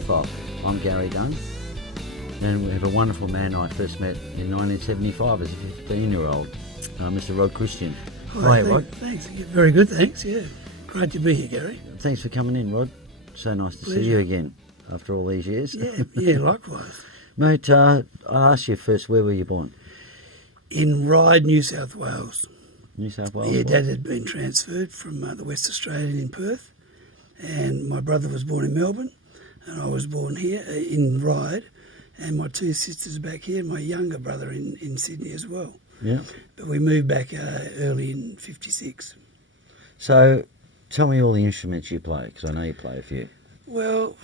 Profile. I'm Gary Dunn, and we have a wonderful man I first met in 1975 as a 15-year-old, Mr. Rod Christian. Hi, Rod. Thanks. Yeah, very good, thanks. Yeah, great to be here, Gary. Thanks for coming in, Rod. So nice to see you again after all these years. Yeah, likewise. Mate, I'll ask you first, where were you born? In Ryde, New South Wales. New South Wales? Yeah, Dad had been transferred from the West Australian in Perth, and my brother was born in Melbourne, and I was born here in Ryde, and my two sisters back here, and my younger brother in Sydney as well. Yeah. But we moved back early in 56. So, tell me all the instruments you play, because I know you play a few. Well,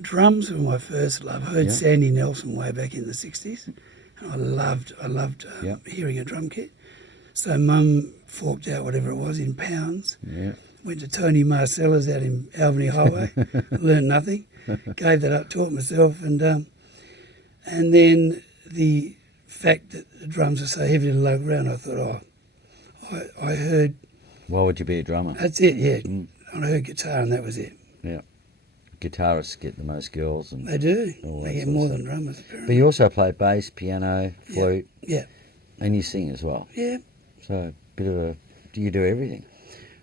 drums were my first love. I heard Sandy Nelson way back in the 60s, and I loved hearing a drum kit. So Mum forked out whatever it was in pounds. Yeah. Went to Tony Marcella's out in Albany Highway, learned nothing, gave that up, taught myself, and then the fact that the drums are so heavy to lug around, I thought, I heard... Why would you be a drummer? That's it, yeah. And I heard guitar, and that was it. Yeah. Guitarists get the most girls. And they do. They get more than drummers, apparently. But you also play bass, piano, flute. Yeah. And you sing as well. Yeah. So, do you do everything?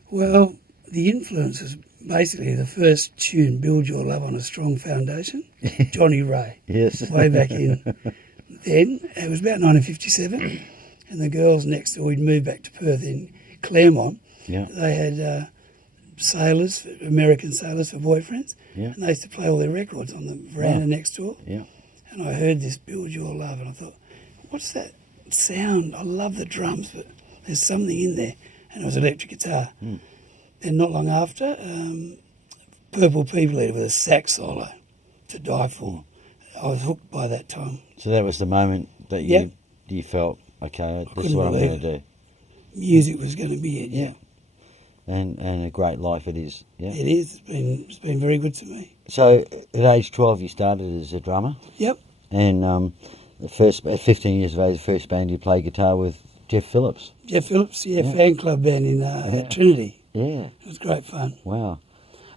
Well, the influence is basically the first tune, Build Your Love on a Strong Foundation, Johnny Ray. Yes. Way back in. Then, it was about 1957, and the girls next door, we'd moved back to Perth in Claremont. Yeah. They had sailors, American sailors for boyfriends, and they used to play all their records on the veranda next door. Yeah. And I heard this Build Your Love, and I thought, what's that sound? I love the drums, but there's something in there. And it was electric guitar. Mm. Then not long after, Purple People Eater with a sax solo to die for. I was hooked by that time. So that was the moment that you felt, okay, this is what I'm going to do. Music was going to be it, yeah. And a great life it is, yeah. It is. It's been very good to me. So at age 12 you started as a drummer? Yep. And at 15 years of age, the first band you played guitar with Jeff Phillips. Jeff Phillips, fan club band in at Trinity. Yeah. It was great fun. Wow.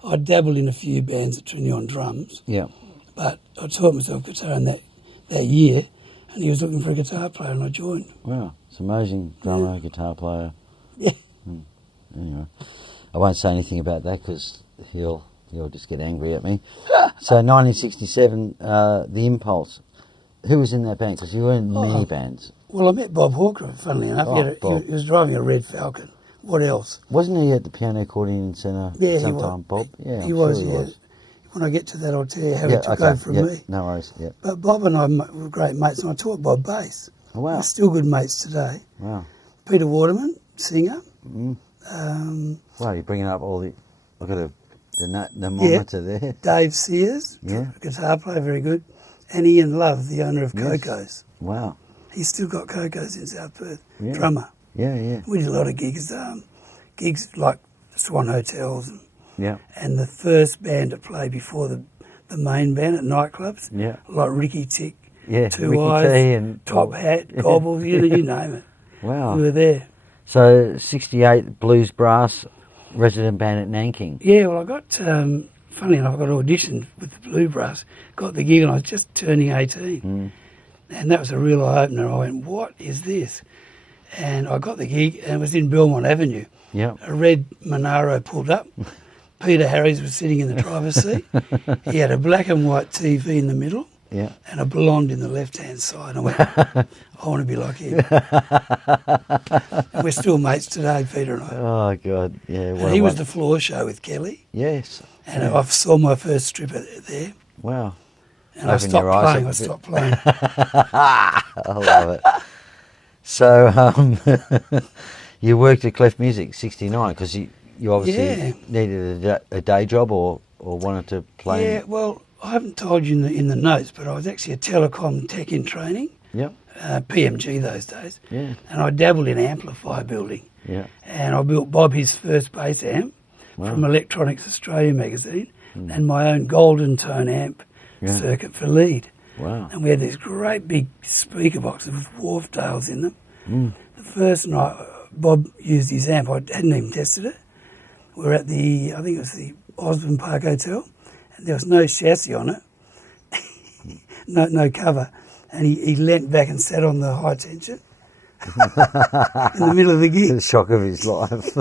I dabbled in a few bands at Trinity on drums. Yeah. But I taught myself guitar in that year, and he was looking for a guitar player, and I joined. Wow. It's amazing. Drummer, guitar player. Yeah. Anyway, I won't say anything about that because he'll just get angry at me. So 1967, The Impulse. Who was in that band? Because you were in many bands. Well, I met Bob Hawker, funnily enough. He was driving a red Falcon. What else? Wasn't he at the Piano Accordion Centre sometime, Bob? Yeah, he was. When I get to that, I'll tell you how it took over from me. No worries, yeah. But Bob and I were great mates, and I taught Bob bass. Oh, wow. We're still good mates today. Wow. Peter Waterman, singer. Mm. Wow, you're bringing up all the... I've got the monitor there. Dave Sears, guitar player, very good. And Ian Love, the owner of Coco's. Wow. He's still got Coco's in South Perth. Drummer. Yeah, yeah. We did a lot of gigs like Swan Hotels. And the first band to play before the main band at nightclubs. Yeah. Like Ricky Tick, Two Ricky Eyes, T and Top Hat, Gobbles, you name it. Wow. We were there. So, 68, Blues Brass, resident band at Nanking. Yeah, well, I got, funny enough, I got auditioned with the Blue Brass, got the gig, and I was just turning 18. Mm. And that was a real eye-opener. I went, what is this? And I got the gig, and it was in Belmont Avenue. Yep. A red Monaro pulled up. Peter Harris was sitting in the driver's seat. He had a black and white TV in the middle and a blonde in the left-hand side. I went, I want to be like him. And we're still mates today, Peter and I. Oh, God, yeah. And he was the floor show with Kelly. Yes. And I saw my first stripper there. Wow. And I stopped playing. I love it. So you worked at Clef Music, 69, because you obviously needed a day job or wanted to play. Yeah, well, I haven't told you in the notes, but I was actually a telecom tech in training. Yep. PMG those days. Yeah. And I dabbled in amplifier building. Yeah. And I built Bob his first bass amp from Electronics Australia magazine and my own Golden Tone amp circuit for lead. Wow. And we had this great big speaker box with Wharfdales in them. Mm. The first night Bob used his amp, I hadn't even tested it. We were at I think it was the Osborne Park Hotel, and there was no chassis on it, no cover, and he leant back and sat on the high tension in the middle of the gig. The shock of his life.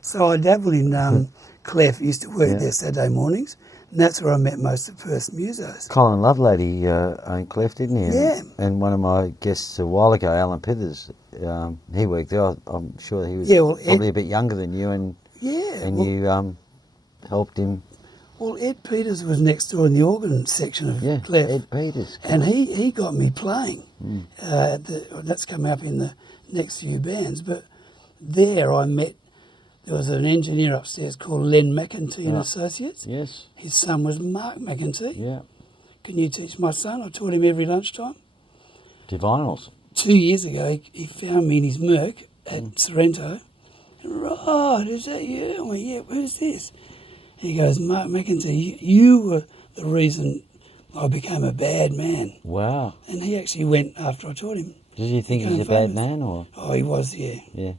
So I dabbled in Clef, used to work there Saturday mornings, and that's where I met most of Perth's musos. Colin Lovelady owned Clef, didn't he? Yeah. And one of my guests a while ago, Alan Pithers, he worked there. I'm sure he was probably a bit younger than you, and you helped him. Well, Ed Peters was next door in the organ section of Clef. Ed Peters. And he got me playing. That's come up in the next few bands. But there I met, there was an engineer upstairs called Len McEntee and Associates. Yes. His son was Mark McEntee. Yeah. Can you teach my son? I taught him every lunchtime. Divinals. 2 years ago, he found me in his Merc at Sorrento. Rod, is that you? I went, yeah, who's this? He goes, Mark McEntee, you were the reason I became a bad man. Wow. And he actually went after I taught him. Did you think he was a bad man, or? Oh, he was, yeah. Yeah.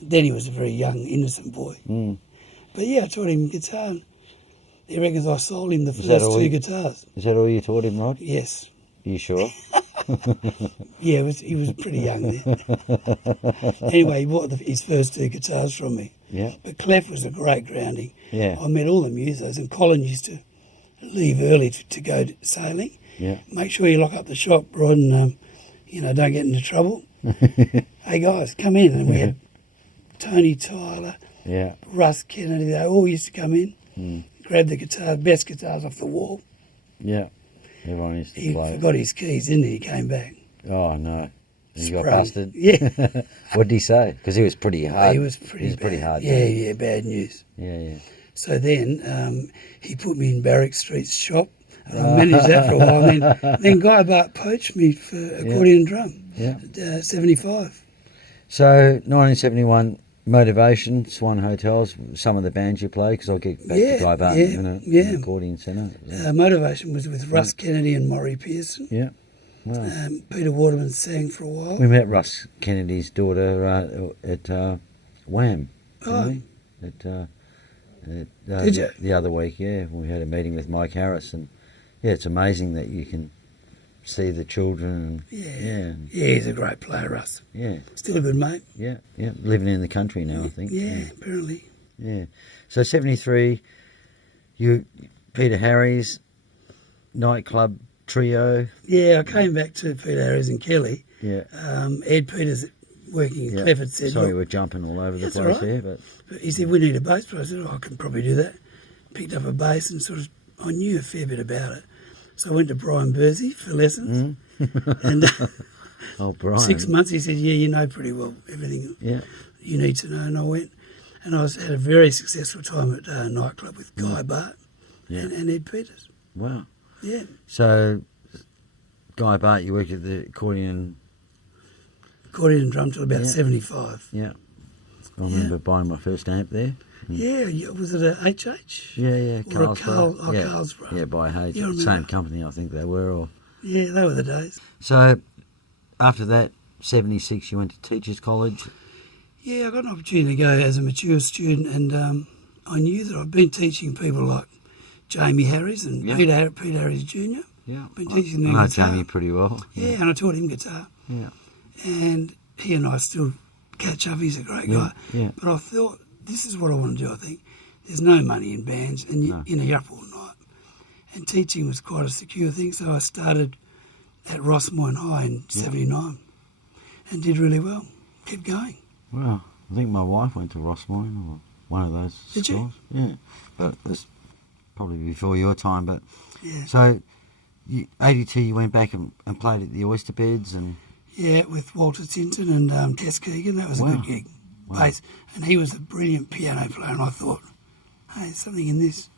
Then he was a very young, innocent boy. But yeah, I taught him guitar. And he reckons I sold him the first two guitars. Is that all you taught him, Rod? Yes. Are you sure? Yeah, he was pretty young then. Anyway, he bought his first two guitars from me. Yeah. But Clef was a great grounding. Yeah. I met all the musos, and Colin used to leave early to go sailing. Yeah. Make sure you lock up the shop, Rod, and don't get into trouble. Hey guys, come in. And we had Tony Tyler, Russ Kennedy. They all used to come in, grab the guitar, best guitars off the wall. Yeah. Everyone used to play. He forgot his keys, didn't he? He came back. Oh no. He got Sprung. busted. Yeah. What did he say? Because he was pretty hard. He was pretty hard. Yeah, bad news. Yeah. So then he put me in Barrack Street's shop. And I managed that for a while. Then Guy Bart poached me for accordion and drum. Yeah. 75. So 1971, Motorvation, Swan Hotels, some of the bands you play, because I'll get back to Guy Bart in a minute. Yeah. Accordion Centre. Motorvation was with Russ Kennedy and Maury Pearson. Yeah. Wow. Peter Waterman sang for a while. We met Russ Kennedy's daughter at Wham. Oh. Did you? The other week, yeah. We had a meeting with Mike Harris, and it's amazing that you can see the children. Yeah, he's a great player, Russ. Yeah. Still a good mate. Yeah. Living in the country now, I think. Yeah, apparently. Yeah. So 73, Peter Harry's nightclub trio. Yeah, I came back to Peter Harry's and Kelly. Yeah. Ed Peters working in Clifford said, sorry, we're jumping all over the place here, but he said, we need a bass player. I said, I can probably do that. Picked up a bass and I knew a fair bit about it. So I went to Brian Bursey for lessons. And Brian. 6 months, he said, you know pretty well everything you need to know. And I went, and I had a very successful time at a nightclub with Guy Bart and Ed Peters. Wow. Yeah. So, Guy Bart, you worked at the accordion and drum till about 75. Yeah. I remember buying my first amp there. Yeah, was it a HH? Yeah, Or Carlsborough. Yeah, by Haze. Same company, I think they were. Yeah, they were the days. So, after that, 76, you went to Teachers College? Yeah, I got an opportunity to go as a mature student, and I knew that I've been teaching people like Jamie Harris and Peter Harris Jr. Yeah, been teaching them I know guitar. Jamie pretty well. Yeah, and I taught him guitar. Yeah. And he and I still catch up. He's a great guy. Yeah. But I thought, this is what I want to do, I think. There's no money in bands, and you're up all night. And teaching was quite a secure thing, so I started at Rossmoyne High in 79 and did really well. Kept going. Well, I think my wife went to Rossmoyne or one of those schools. Did you? Yeah. But it was probably before your time. But yeah. So, 82, you went back and played at the Oyster Beds and... Yeah, with Walter Tinton and Tess Keegan. That was a good gig. Wow. Bass. And he was a brilliant piano player, and I thought, hey, there's something in this.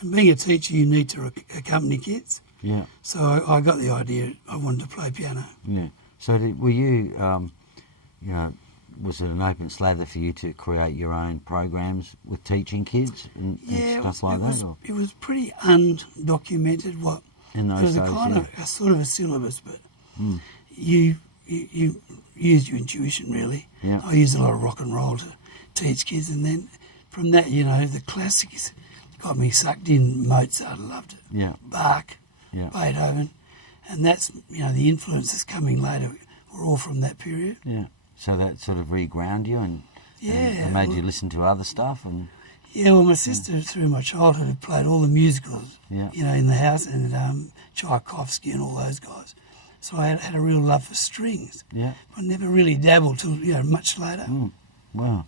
And being a teacher, you need to accompany kids. Yeah. So I got the idea I wanted to play piano. Yeah. So were you, was it an open slather for you to create your own programs with teaching kids and stuff like that? It was pretty undocumented what... In those days, it was a sort of a syllabus, but you use your intuition, really. Yeah. I used a lot of rock and roll to teach kids, and then from that, the classics, got me sucked in. Mozart, I loved it. Yeah. Bach, Yeah. Beethoven, and that's, the influences coming later were all from that period. Yeah. So that sort of reground you and made you listen to other stuff and. Yeah, well, my sister through my childhood had played all the musicals, in the house, and Tchaikovsky and all those guys. So I had a real love for strings. Yeah. I never really dabbled till much later. Wow.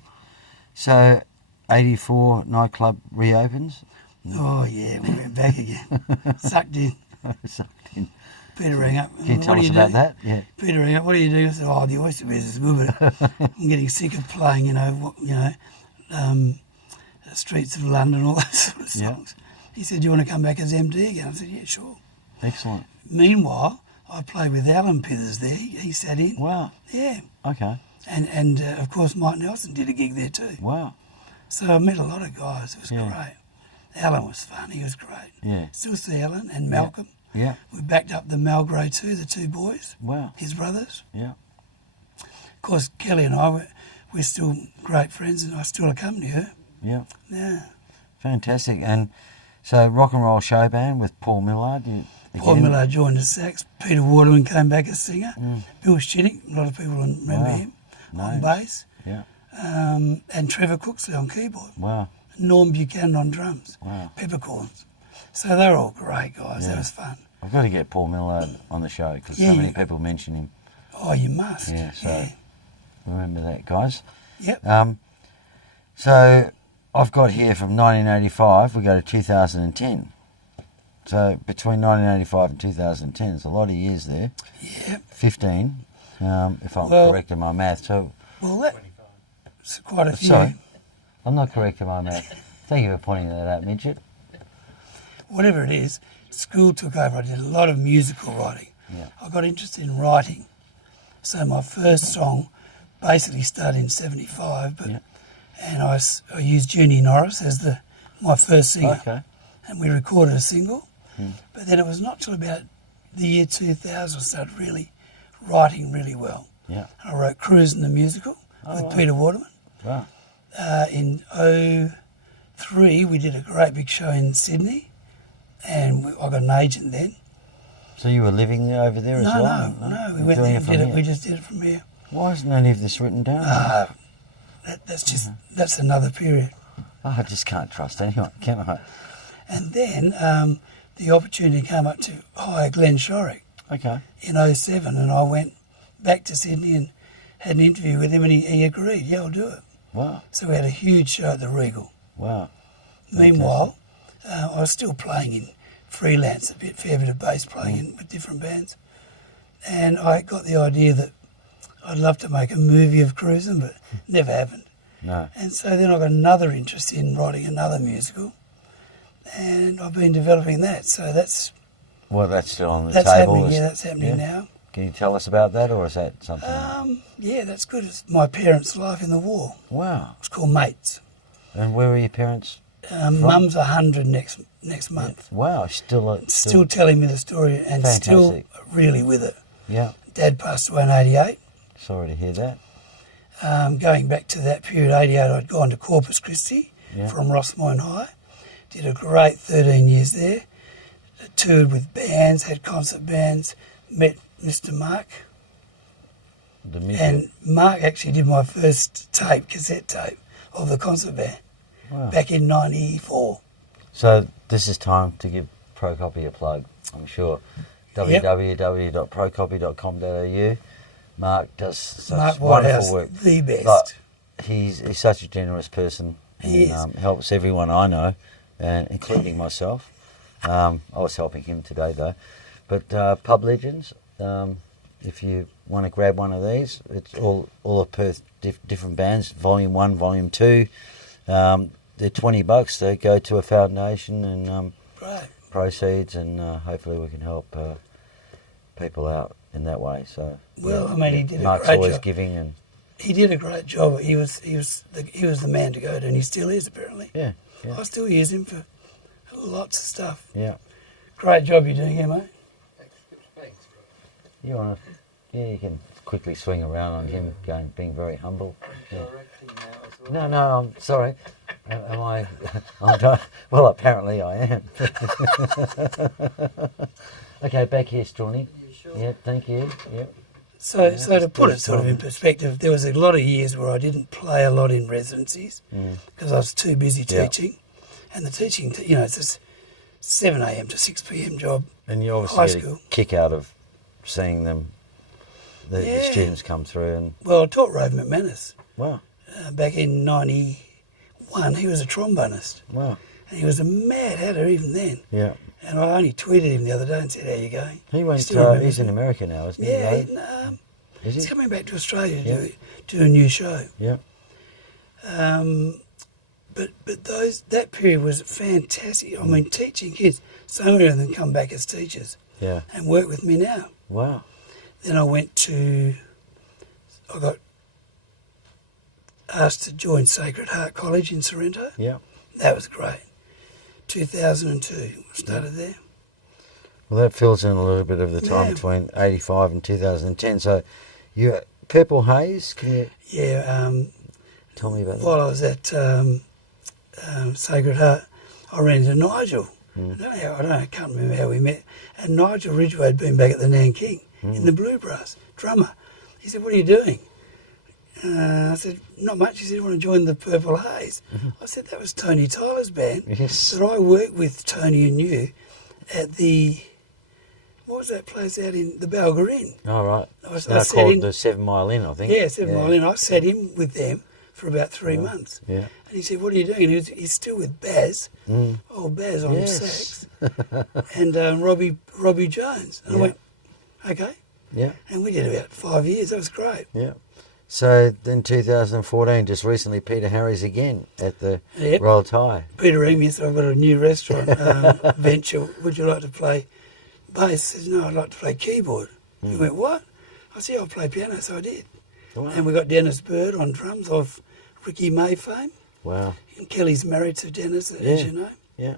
So, 84 nightclub reopens. Oh yeah, we went back again. Sucked in. Sucked in. Peter rang up. Can you tell us about that? Yeah. Peter rang up. What do you do? I said, the oyster business is good, but I'm getting sick of playing. Streets of London, all those sort of songs. He said, "Do you want to come back as MD again?" I said, "Yeah, sure." Excellent. Meanwhile, I played with Alan Pithers there. He sat in. Wow. Yeah. Okay. And of course, Mike Nelson did a gig there too. Wow. So I met a lot of guys. It was great. Alan was fun. He was great. Yeah. Still see Alan and Malcolm. Yeah. We backed up the Malgrey too, the two boys. Wow. His brothers. Yeah. Of course, Kelly and I, we're still great friends, and I still accompany her. Yeah. Yeah. Fantastic. And so rock and roll show band with Paul Millard. Paul Millard joined as sax. Peter Waterman came back as singer. Bill Shittick, a lot of people remember him, on bass. Yeah. And Trevor Cooksley on keyboard. Wow. Norm Buchanan on drums. Wow. Peppercorns. So they were all great guys. That was fun. I've got to get Paul Millard on the show because so many people mention him. Oh, you must. Yeah, so remember that, guys. Yep. So I've got here from 1985, we go to 2010. So between 1985 and 2010, there's a lot of years there. Yep. 15, if I'm correct in my math. So, that's quite a few. Sorry, I'm not correct in my math. Thank you for pointing that out, Midget. Whatever it is, school took over. I did a lot of musical writing. Yeah. I got interested in writing. So my first song basically started in 75, and I used Junie Norris as my first singer. Okay. And we recorded a single. But then it was not till about the year 2000 I started really writing really well. Yeah. I wrote Cruisin' the musical with Peter Waterman. Wow. In 2003 we did a great big show in Sydney, and I got an agent then. So you were living over there as well? No, we went there and did it. We just did it from here. Why isn't any of this written down? That's another period. Oh, I just can't trust anyone, can I? And then the opportunity came up to hire Glenn Shorrock in 2007, and I went back to Sydney and had an interview with him, and he agreed, yeah, I'll do it. Wow. So we had a huge show at the Regal. Wow. Meanwhile, I was still playing in freelance, fair bit of bass playing with different bands. And I got the idea that I'd love to make a movie of Cruisin', but never happened. No. And so then I got another interest in writing another musical, and I've been developing that. So that's... Well, that's still on the that's table. Happening, that's happening now. Can you tell us about that, or is that something... Yeah, that's good. It's my parents' life in the war. Wow. It's called Mates. And where were your parents Mum's 100 next month. Wow, still telling me the story, and fantastic. Still really with it. Yeah. Dad passed away in 88. Sorry to hear that. Going back to that period, 88, I'd gone to Corpus Christi from Rossmoyne High. Did a great 13 years there. Toured with bands, had concert bands, met Mr. Mark. And Mark actually did my first cassette tape of the concert band back in 94. So this is time to give ProCopy a plug, I'm sure. www.procopy.com.au. Mark does such wonderful work. The best. But he's such a generous person. He helps everyone I know, including myself. I was helping him today though. But Pub Legends, if you want to grab one of these, it's all of Perth different bands, Volume 1, Volume 2. They're $20. They go to a foundation and proceeds, and hopefully we can help people out in that way. So I mean, he did Mark's a great always job. giving, and he did a great job. He was the man to go to, and he still is apparently. Yeah. I still use him for lots of stuff. Yeah. Great job you're doing here, mate. Thanks. You want to? Yeah, you can quickly swing around on him, being very humble. Yeah. No, I'm sorry. Am I? Well, apparently I am. Okay, back here, Strawny. Yeah, sure. Yeah, thank you. Yep. So to put it sort of in perspective, there was a lot of years where I didn't play a lot in residencies because I was too busy teaching. And the teaching, it's a 7 a.m. to 6 p.m. job. And you obviously High get school. a kick out of seeing them, the students come through and... Well, I taught Rove McManus Wow. back in 91. He was a trombonist. Wow. And he was a mad hatter even then. Yeah. And I only tweeted him the other day and said, how you going? He went, he's in America now, isn't he? Yeah, Rove? Is he's he? coming back to Australia to do a new show. Yeah. But that period was fantastic. I mean, teaching kids, so many of them come back as teachers and work with me now. Wow. Then I got asked to join Sacred Heart College in Sorrento. Yeah. That was great. 2002, started there. Well, that fills in a little bit of the time between 85 and 2010. So, you Purple Haze, can you tell me about that? While I was at Sacred Heart, I ran into Nigel. I can't remember how we met. And Nigel Ridgway had been back at the Nanking in the Bluegrass, drummer. He said, what are you doing? I said, not much. He said, you want to join the Purple Haze? I said, that was Tony Tyler's band. Yes. But I worked with Tony and you at the, what was that place out in the Balga Inn? Oh, right. I It's now called the 7 Mile Inn, I think. Yeah, 7 Mile Inn. I sat in with them for about 3 months. Yeah. And he said, what are you doing? And he's still with Baz, old Baz on sax, and Robbie Jones. And I went, okay. Yeah. And we did about 5 years. That was great. Yeah. So then 2014, just recently, Peter Harris again at the Royal Thai. Peter Emius, I've got a new restaurant venture. Would you like to play bass? He says, no, I'd like to play keyboard. He went, what? I said, I'll play piano. So I did. Wow. And we got Dennis Bird on drums of Ricky May fame. Wow. And Kelly's married to Dennis, as you know. Yeah.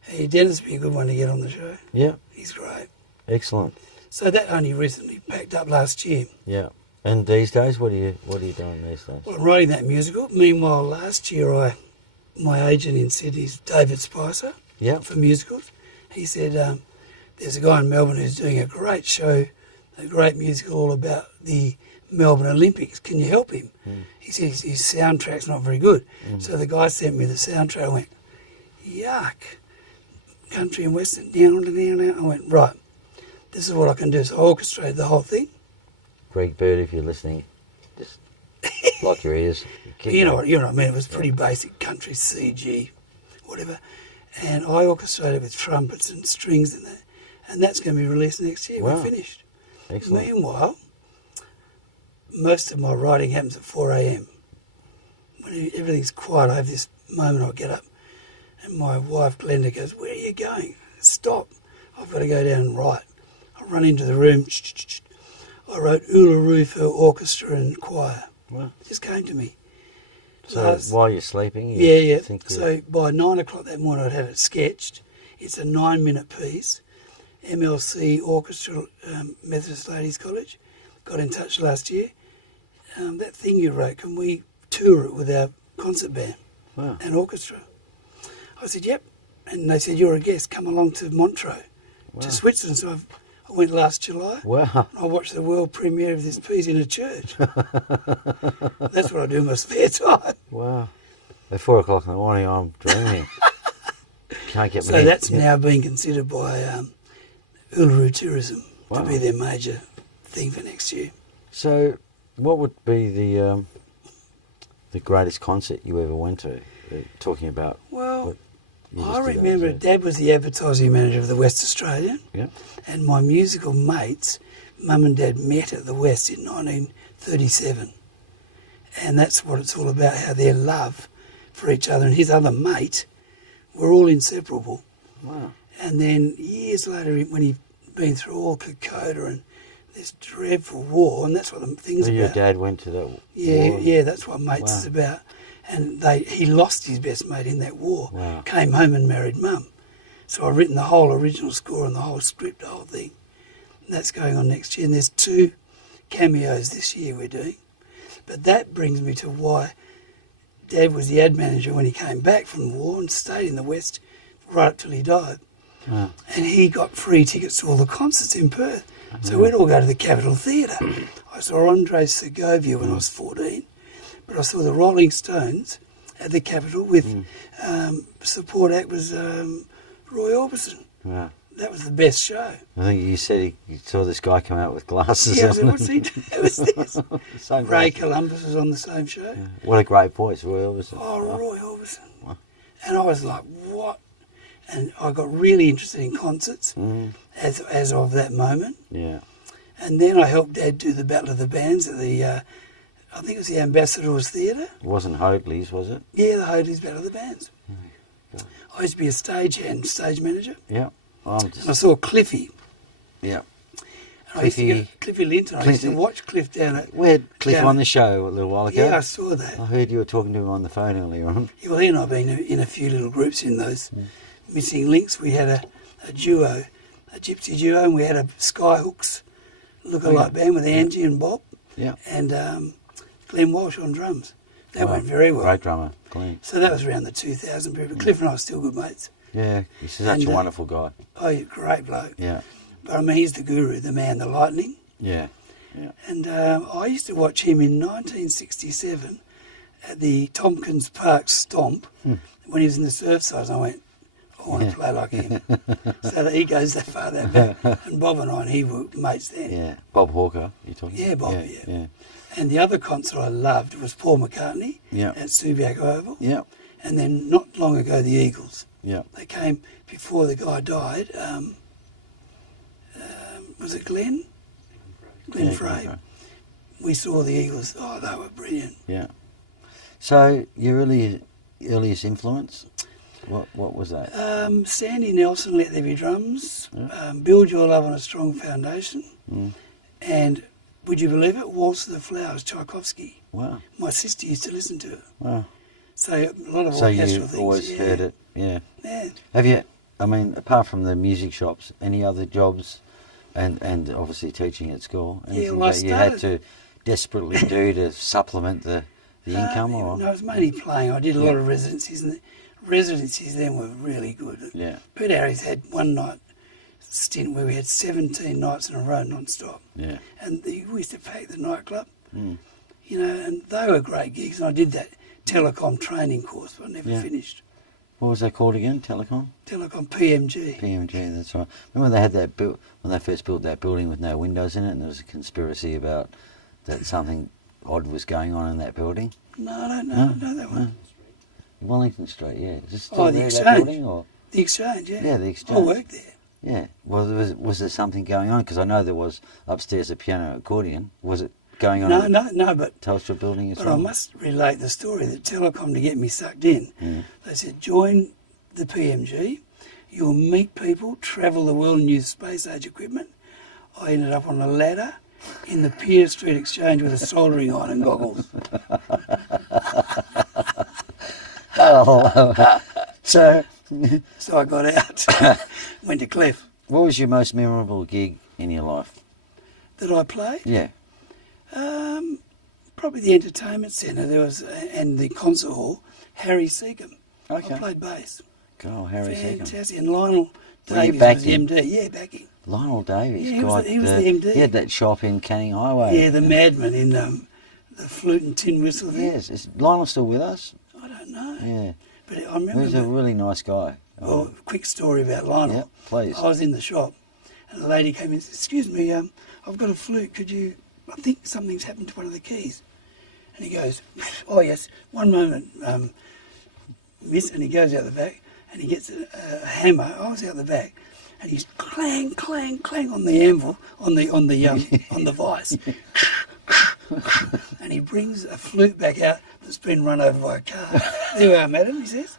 Hey, Dennis would be a good one to get on the show. Yeah. He's great. Excellent. So that only recently packed up last year. Yeah. And these days, what are you doing these days? Well, I'm writing that musical. Meanwhile, last year, my agent in Sydney is David Spicer for musicals. He said there's a guy in Melbourne who's doing a great show, a great musical all about the Melbourne Olympics. Can you help him? He said his soundtrack's not very good. So the guy sent me the soundtrack. I went, yuck, country and western, down. I went, right, this is what I can do. So I orchestrated the whole thing. Greg Bird, if you're listening, just lock your ears. You know what I mean? It was pretty basic country, CG, whatever. And I orchestrated with trumpets and strings and that. And that's going to be released next year. Wow. We're finished. Excellent. Meanwhile, most of my writing happens at 4 a.m. When everything's quiet, I have this moment I get up and my wife Glenda goes, where are you going? Stop. I've got to go down and write. I run into the room. I wrote Uluru for orchestra and choir. Wow. It just came to me. So while you're sleeping? You think so by 9 o'clock that morning I'd had it sketched. It's a 9-minute piece. MLC Orchestra, Methodist Ladies College, got in touch last year. That thing you wrote, can we tour it with our concert band and orchestra? I said, yep. And they said, you're a guest, come along to Montreux, to Switzerland. So I went last July. Wow. I watched the world premiere of this piece in a church. That's what I do in my spare time. Wow. At 4 o'clock in the morning, I'm dreaming. Can't get me. So that's now being considered by Uluru Tourism to be their major thing for next year. So what would be the greatest concert you ever went to? Talking about... Well, I remember Dad was the advertising manager of the West Australian, and my musical mates, Mum and Dad, met at the West in 1937. And that's what it's all about, how their love for each other and his other mate were all inseparable. Wow. And then years later, when he'd been through all Kokoda and this dreadful war, and that's what the thing's about. Your dad went to that war? Yeah, that's what Mates is about. And he lost his best mate in that war, came home and married Mum. So I've written the whole original score and the whole script, the whole thing. And that's going on next year. And there's 2 cameos this year we're doing. But that brings me to why Dad was the ad manager when he came back from the war and stayed in the West right up till he died. Oh. And he got free tickets to all the concerts in Perth. So we'd all go to the Capitol Theatre. I saw Andre Segovia when I was 14, but I saw the Rolling Stones at the Capitol with support act was Roy Orbison. Yeah. That was the best show. I think you said you saw this guy come out with glasses. Yeah, I on. said, what's he doing? It was this. So Ray great. Columbus was on the same show. Yeah. What a great voice, Roy Orbison. Oh, Roy Orbison. Wow. And I was like, what? And I got really interested in concerts as of that moment. Yeah. And then I helped Dad do the Battle of the Bands at the, I think it was the Ambassadors Theatre. It wasn't Hoadley's, was it? Yeah, the Hoadley's Battle of the Bands. God. I used to be a stagehand, stage manager. Yeah. And I saw Cliffy. Yeah. Cliffy Linton. I used to watch Cliff down at... We had Cliff down on the show a little while ago. Yeah, I saw that. I heard you were talking to him on the phone earlier on. Yeah, well, he and I have been in a few little groups in those missing links. We had a duo, a gypsy duo, and we had a Skyhooks look-alike band with Angie and Bob. Yeah. And Glenn Walsh on drums. That went very well. Great drummer, Glenn. So that was around the 2000 period. But Cliff and I were still good mates. Yeah, he's such a wonderful guy. Oh, he's a great bloke. Yeah. But I mean, he's the guru, the man, the lightning. Yeah. Yeah. And I used to watch him in 1967 at the Tompkins Park Stomp when he was in the Surfside. I went, I want to play like him. So that he goes that far, that back. And Bob and I and he were mates then. Yeah. Bob Hawker, you're talking Yeah, about? Bob, yeah. And the other concert I loved was Paul McCartney at Subiac Oval. Yeah. And then not long ago, the Eagles. Yeah. They came before the guy died. Was it Glenn? Glenn Frey. We saw the Eagles. Oh, they were brilliant. Yeah. So your earliest influence, what was that? Sandy Nelson, Let There Be Drums. Build Your Love on a Strong Foundation. And would you believe it? Waltz of the Flowers, Tchaikovsky. Wow. My sister used to listen to it. Wow. So a lot of So orchestral you've things. always heard it, yeah. Yeah. Have you, I mean, apart from the music shops, any other jobs and obviously teaching at school, anything well, that you had to desperately do to supplement the income? Or? No, it was mainly playing. I did a lot of residencies, and the residencies then were really good. Yeah. Pete Harris had one night stint where we had 17 nights in a row non-stop. Yeah. And we used to pack the nightclub, you know, and they were great gigs. And I did that telecom training course, but I never finished. What was that called again? Telecom? Telecom PMG. PMG, that's right. Remember they had that when they first built that building with no windows in it, and there was a conspiracy about that something odd was going on in that building? No, I don't know. No, that one. Wellington Street, yeah. Is this still The there, Exchange. that building? Or? The Exchange, yeah. Yeah, the Exchange. I worked there. Yeah. Well, was there something going on? Because I know there was upstairs a piano accordion. Was it going on No, but Telstra building as But well? I must relate the story that Telecom, to get me sucked in, they said, join the PMG, you'll meet people, travel the world and use space age equipment. I ended up on a ladder in the Pier Street Exchange with a soldering iron and goggles. So I got out, went to Clef. what was your most memorable gig in your life? That I played? Yeah. Probably the entertainment centre. There was, and the concert hall, Harry Seacombe. Okay. I played bass. Oh, Harry Seacombe. Fantastic. And Lionel Were you Davies was backed the in? MD. Yeah, backing. Lionel Davies. Yeah, God, he was the MD. He had that shop in Canning Highway. Yeah, the madman in the flute and tin whistle thing. Yes. Is Lionel still with us? I don't know. Yeah. But I He remember... was a really nice guy. Well, quick story about Lionel. Yeah, please. I was in the shop and a lady came in and said, excuse me, I've got a flute, could you... I think something's happened to one of the keys. And he goes, oh yes, one moment, miss, and he goes out the back and he gets a hammer. I was out the back and he's clang, clang, clang on the anvil, on the vice. And he brings a flute back out that's been run over by a car. There you are, madam, he says.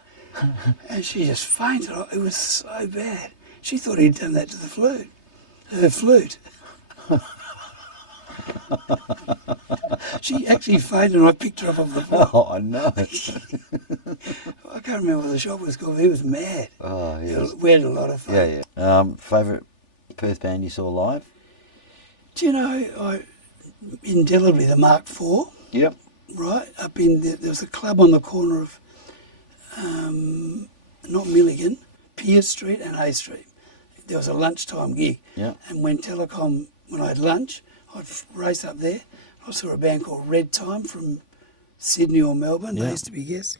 And she just fainted. It was so bad. She thought he'd done that to the flute. Her flute. She actually fainted and I picked her up off the floor. Oh, no. I can't remember what the shop was called. He was mad. Oh, yes. We had a lot of fun. Yeah, yeah. Favourite Perth band you saw live? Do you know, indelibly the Mark IV. Yep. right up in there was a club on the corner of not Milligan, Pierce Street and Haze Street. There was a lunchtime gig, and when I had lunch, I'd race up there. I saw a band called Red Time from Sydney or Melbourne. They used to be guests.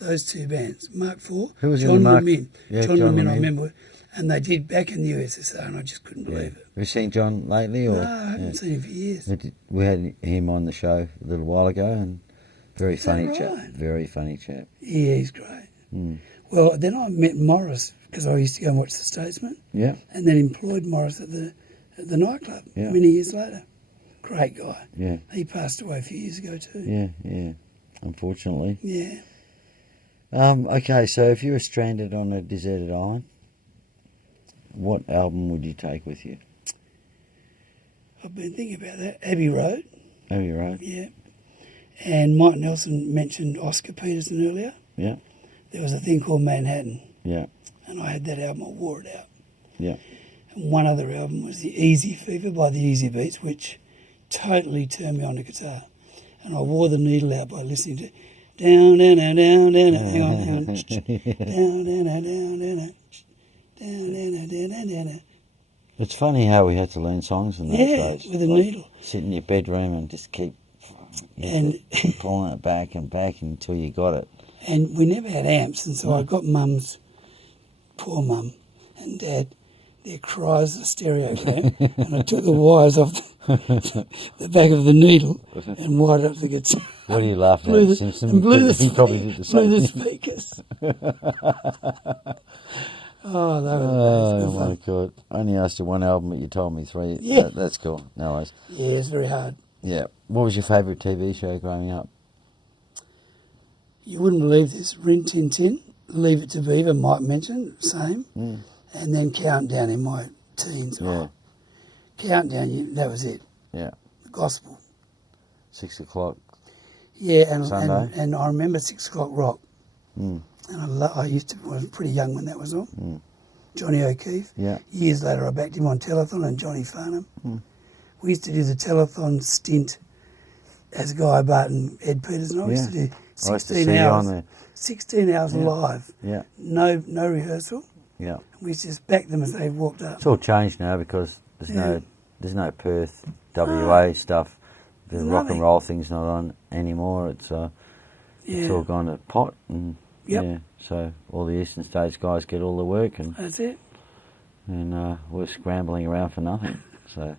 Those two bands, Mark IV, Who was John Mark? Ramin. Yeah, John John Ramin, I Ramin. remember, and they did back in the USSR, and I just couldn't believe it. Have you seen John lately? Or? No, I haven't seen him for years. We had him on the show a little while ago, and very Is that funny right? chap. Very funny chap. Yeah, he's great. Mm. Well, then I met Morris because I used to go and watch The Statesman, Yeah, and then employed Morris at the nightclub Yeah. many years later. Great guy. yeah, He passed away a few years ago too. yeah. Unfortunately. Yeah. Okay, so if you were stranded on a deserted island, what album would you take with you? I've been thinking about that. Abbey Road. Abbey Road. Yeah. And Mike Nelson mentioned Oscar Peterson earlier. Yeah, There was a thing called Manhattan, yeah, and I had that album. I wore it out. yeah. And one other album was The Easy Fever by the Easy Beats, which totally turned me on to guitar. And I wore the needle out by listening to down, down, down, down, down, hang on, down, down, down, down, down, down, down. It's funny how we had to learn songs in those days. With a needle. Sit in your bedroom and just keep pulling it back and back until you got it. And we never had amps, and so I got poor mum and dad, their cries, the stereogram, and I took the wires off the back of the needle and wired up the guitar. What are you laughing at, Simpson? And blew He probably did the same. blew the speakers. Oh, that was Oh my God! I only asked you one album, but you told me three. Yeah. That's cool. No worries. Yeah, it's very hard. Yeah. What was your favourite TV show growing up? You wouldn't believe this. Rin Tin Tin, Leave It to Beaver, Mike mentioned, same. Mm. And then Countdown in my teens. Yeah. Oh, Countdown, that was it. Yeah. Gospel. 6 o'clock. Yeah, and I remember 6 o'clock rock. Mm. And I was pretty young when that was on. Mm. Johnny O'Keefe. Yeah. Years later, I backed him on telethon, and Johnny Farnham. Mm. We used to do the telethon stint as Guy Butt and Ed Peterson. I used to do I used to 16 see you hours. on there. 16 hours live. Yeah. No rehearsal. Yeah. We just backed them as they walked up. It's all changed now because there's no Perth WA stuff. The rock and nothing. roll thing's not on anymore. It's all gone to pot, and so all the Eastern States guys get all the work, and That's it. we're scrambling around for nothing. So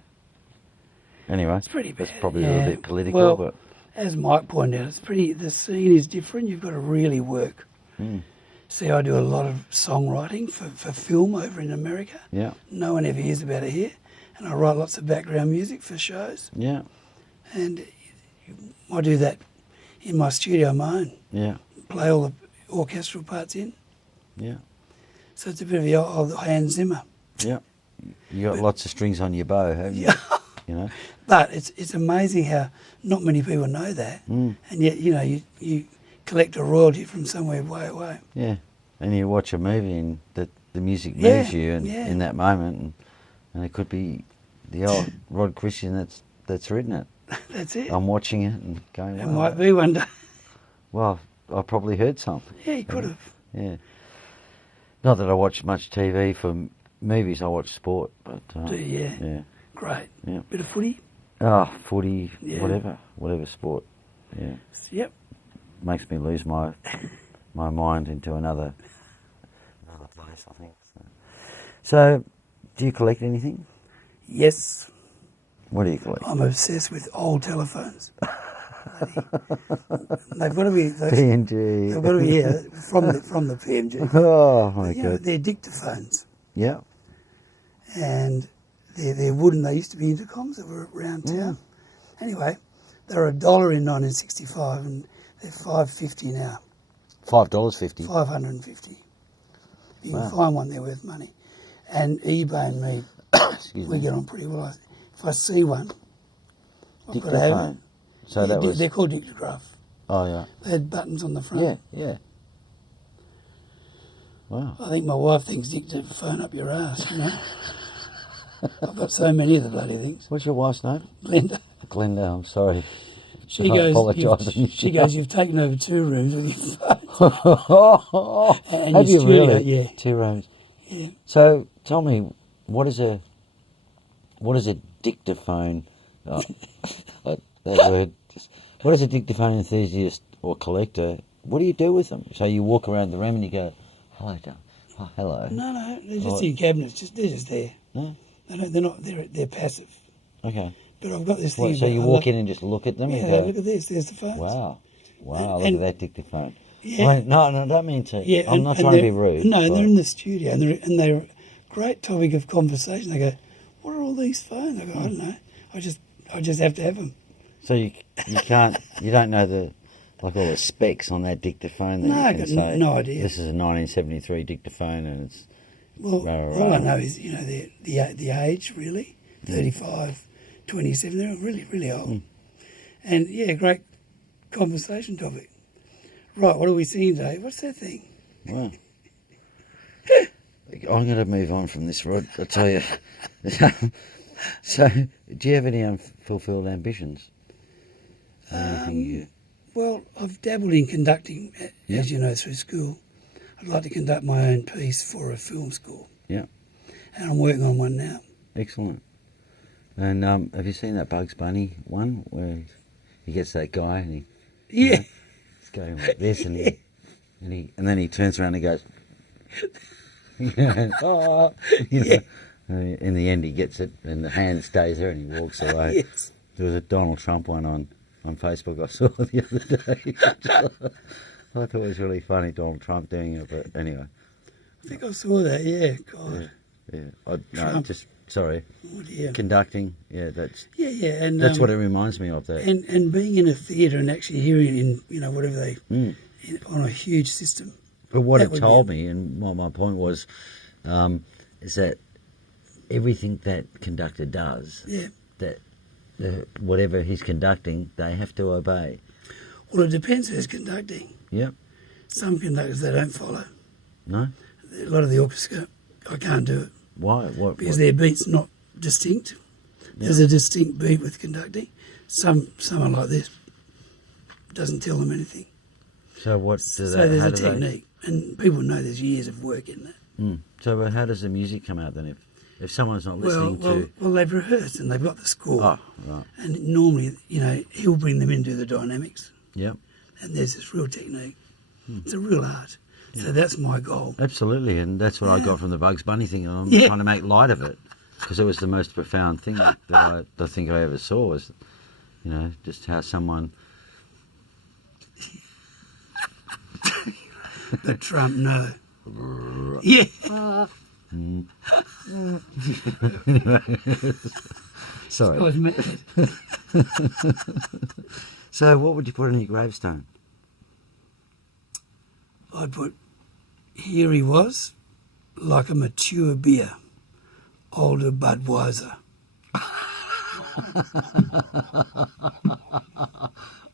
anyway, It's pretty bad. that's probably a little bit political, well, but as Mike pointed out, the scene is different. You've got to really work. See, I do a lot of songwriting for film over in America. yeah, No one ever hears about it here. And I write lots of background music for shows. yeah, And I do that in my studio of my own. yeah, Play all the orchestral parts in. yeah, So it's a bit of the old Hans Zimmer. yeah. You got lots of strings on your bow, haven't you? Yeah. You know. But it's amazing how not many people know that. And yet, you collect a royalty from somewhere way away. Yeah, and you watch a movie and the music moves you in that moment, and it could be the old Rod Christian that's written it. That's it. I'm watching it and going, It wow, might be one day. well, I probably heard something. Yeah, you could have. Yeah. Not that I watch much TV for movies. I watch sport, but Do you? Yeah. yeah. Great. Yeah. Bit of footy. Footy, Yeah. whatever sport. Yeah. Yep. Makes me lose my mind into another place, I think. So, do you collect anything? Yes. What do you collect? I'm obsessed with old telephones. They've got to be PNG. They've got to be from the PMG. Oh my God. They're dictaphones, Yeah. and they're wooden. They used to be intercoms that were around town. Anyway, they were $1 in 1965, and they're $5.50 now. $5.50. $550. You Wow. can find one, they're worth money. And eBay and me, we get on pretty well. If I see one, I've got to have it. Dictaphone. So that was. They're called dictograph. Oh yeah. They had buttons on the front. Yeah. Yeah. Wow. I think my wife thinks dictaphone up your ass, you know. I've got so many of the bloody things. What's your wife's name? Glenda. Glenda. I'm sorry. She goes, apologising. she goes, you've taken over 2 rooms with your phone. And Have your you studio, really? Yeah. 2 rooms. Yeah. So tell me, what is a dictaphone? That word. What is a dictaphone enthusiast or collector? What do you do with them? So you walk around the room and you go, "Hello, Dunn. Oh, hello." No, they're just in cabinets. They're just there. No? They're not. They're passive. Okay. But I've got this thing. So you walk in and just look at them Yeah, and go, look at this. There's the phones. Wow, And look at that dictaphone. Yeah. Wait, no, I don't mean to. Yeah, I'm not trying to be rude. No, but they're in the studio and they're a great topic of conversation. They go, "What are all these phones?" I go, "I don't know. I just have to have them." So you can't, you don't know all the specs on that dictaphone that No, you I can got say, no idea. this is a 1973 dictaphone and it's... Well, all I know is, the age, really, 35, 27, they're really, really old. And, yeah, great conversation topic. Right, what are we singing today? What's that thing? Wow. I'm going to move on from this, Rod, I'll tell you. So, do you have any unfulfilled ambitions? Well, I've dabbled in conducting, as you know, through school. I'd like to conduct my own piece for a film school. Yeah. And I'm working on one now. Excellent. And have you seen that Bugs Bunny one where he gets that guy and he's going like this and then he turns around and he goes, oh, in the end he gets it and the hand stays there and he walks away. Yes. There was a Donald Trump one on Facebook I saw the other day. I thought it was really funny, Donald Trump doing it, but anyway. I think I saw that, yeah, God. Yeah. Sorry. Oh, dear. Conducting, that's... Yeah, and... That's what it reminds me of, that. And being in a theatre and actually hearing it in, whatever they... on a huge system. But what it told me, and what my point was, is that everything that conductor does, that whatever he's conducting, they have to obey. Well, it depends who's conducting. Yep. Some conductors, they don't follow. No? A lot of the orchestra, I can't do it. Why? Because their beat's not distinct. Yep. There's a distinct beat with conducting. Some are like this. Doesn't tell them anything. So what does So there's a technique. And people know there's years of work in that. So how does the music come out then if someone's not listening to... Well, they've rehearsed and they've got the score. Oh, right. And normally, he'll bring them in and do the dynamics. Yep. And there's this real technique. It's a real art. So that's my goal. Absolutely, and that's what I got from the Bugs Bunny thing, and I'm trying to make light of it, because it was the most profound thing that I think I ever saw, was, just how someone... The Trump, no. Yeah. Sorry. I was mad. So what would you put on your gravestone? I'd put, here he was, like a mature beer, older Budweiser.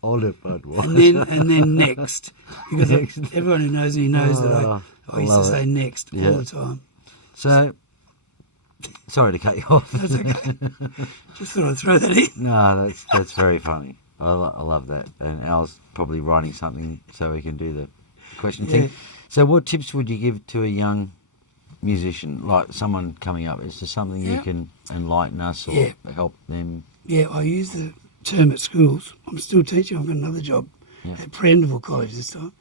Older Budweiser. And then next, because everyone who knows me knows that I used to say next all the time. So, sorry to cut you off. That's okay. Just thought I'd throw that in. No, that's very funny. I love that. And Al's probably writing something so we can do the question thing. So what tips would you give to a young musician, like someone coming up? Is there something you can enlighten us or help them? Yeah, I use the term at schools. I'm still teaching. I've got another job at Prendeville College this time.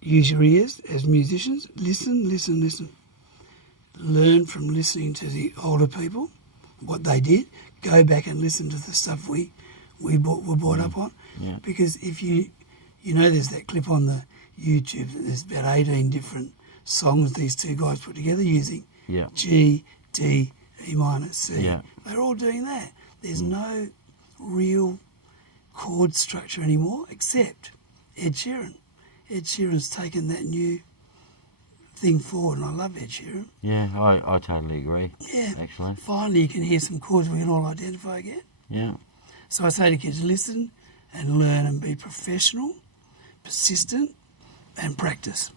Use your ears as musicians. Listen, listen, listen. Learn from listening to the older people, what they did. Go back and listen to the stuff we were brought up on. Yeah. Because if there's that clip on the YouTube that there's about 18 different songs these two guys put together using G, D, E minor, C. Yeah. They're all doing that. There's no real chord structure anymore except Ed Sheeran. Ed Sheeran's taken that new thing forward, and I love Ed Sheeran. Yeah, I totally agree. Yeah. Actually. Finally you can hear some chords we can all identify again. Yeah. So I say to kids, listen and learn and be professional, persistent, and practice.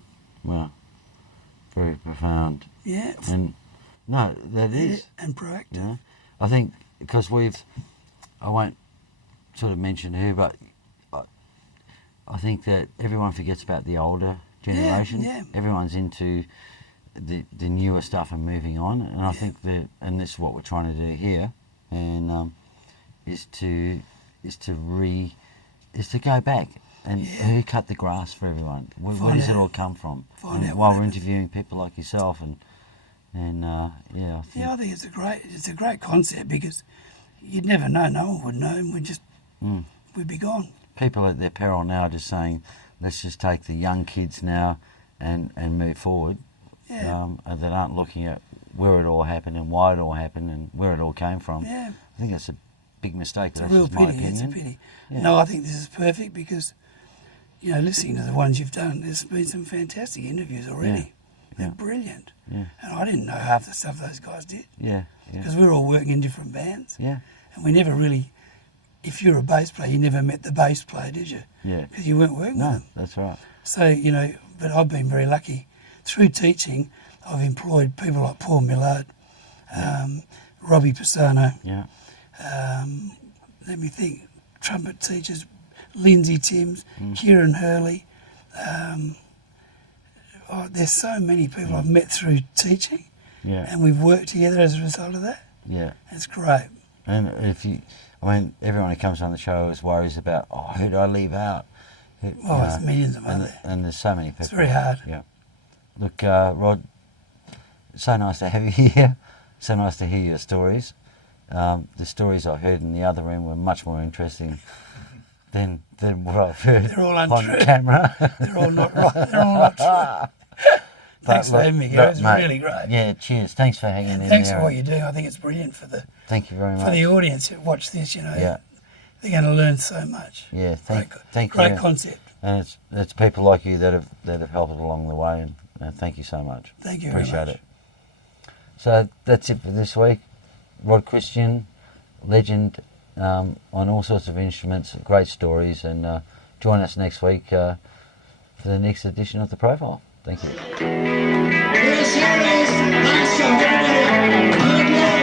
Wow. Very profound. Yeah. And no, that is. And proactive. I think because I won't sort of mention who, but I think that everyone forgets about the older generation. Yeah. Everyone's into the newer stuff and moving on, and I think that, and this is what we're trying to do here, and is to go back and who cut the grass for everyone. Where does it all come from? While we're interviewing people like yourself, and I think it's a great concept, because you'd never know. No one would know, and we'd be gone. People at their peril now are just saying, let's just take the young kids now and move forward. Yeah. And that aren't looking at where it all happened and why it all happened and where it all came from. Yeah. I think that's a big mistake. It's a real pity. It's a pity. Yeah. No, I think this is perfect, because, listening to the ones you've done, there's been some fantastic interviews already. Yeah. They're brilliant. Yeah. And I didn't know half the stuff those guys did. Yeah. Because we were all working in different bands. Yeah. And we never really, if you're a bass player, you never met the bass player, did you? Yeah. Because you weren't working with them. No, that's right. So, but I've been very lucky. Through teaching, I've employed people like Paul Millard, Robbie Pisano. Yeah. Let me think. Trumpet teachers, Lindsay Timms, Kieran Hurley. There's so many people I've met through teaching, and we've worked together as a result of that. Yeah. It's great. And everyone who comes on the show always worries about, who do I leave out? There's millions of them there. And there's so many people. It's very hard. Yeah. Look, Rod, so nice to have you here. So nice to hear your stories. The stories I heard in the other room were much more interesting than what I've heard. They're all untrue. On camera. They're all not right. They're all not true. Thanks for having me, Gary. It's really great. Yeah, cheers. Thanks for hanging in there. Thanks for what you do. I think it's brilliant for the. Thank you very much. For the audience who watch this, they're going to learn so much. Yeah, thank you. Great concept. And it's people like you that have helped it along the way, and thank you so much. Thank you. Appreciate very much. it. So that's it for this week. Rod Christian, legend on all sorts of instruments, great stories, and join us next week for the next edition of The Profile. Thank you. Here's Haze. Nice to everybody. Good.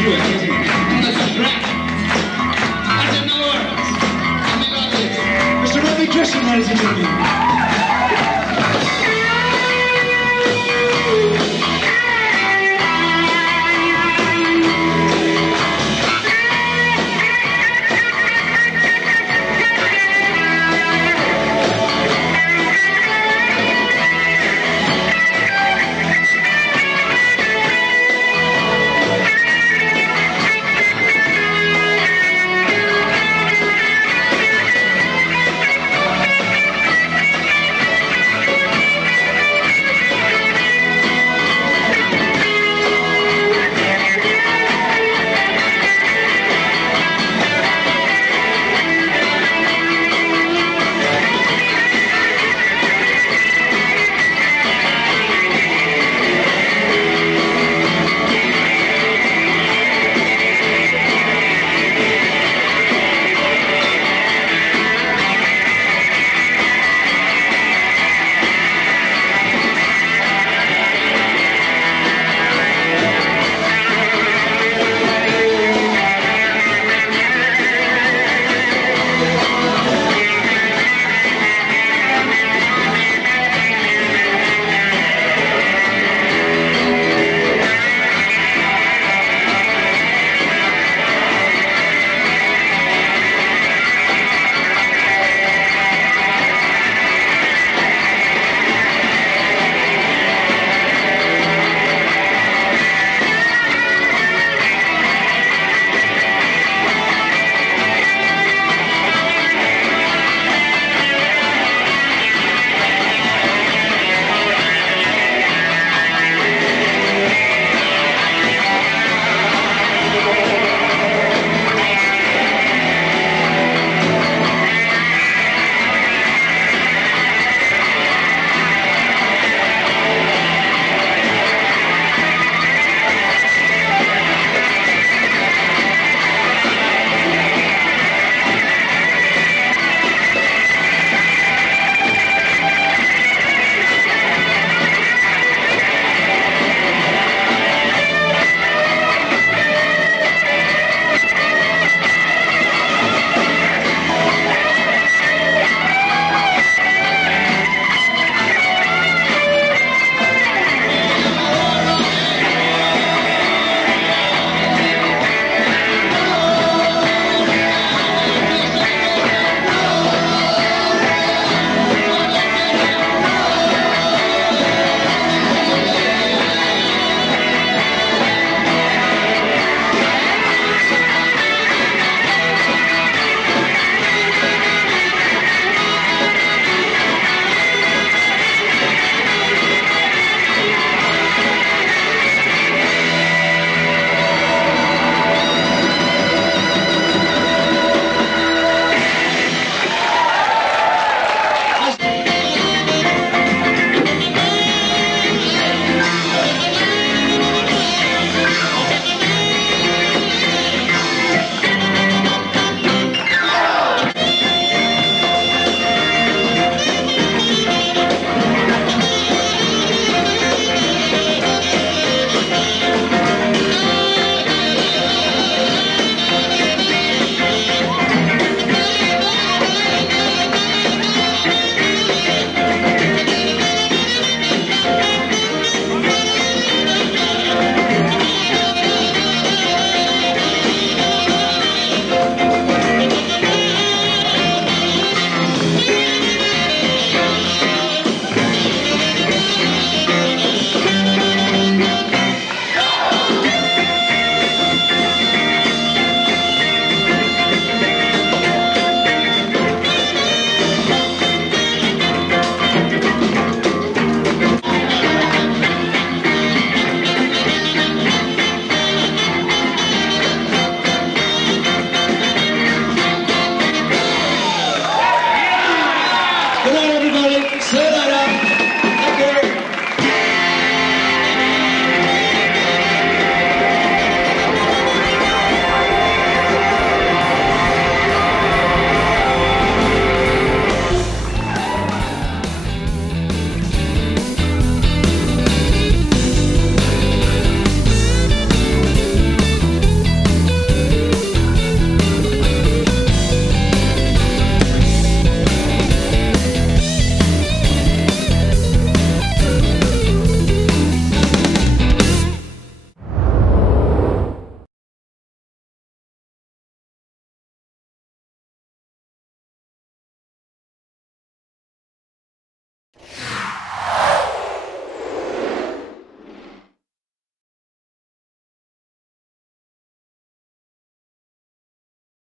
do it, isn't it? That's a track. That's in no words. Something like this. Mr. Rod Christian, ladies and gentlemen.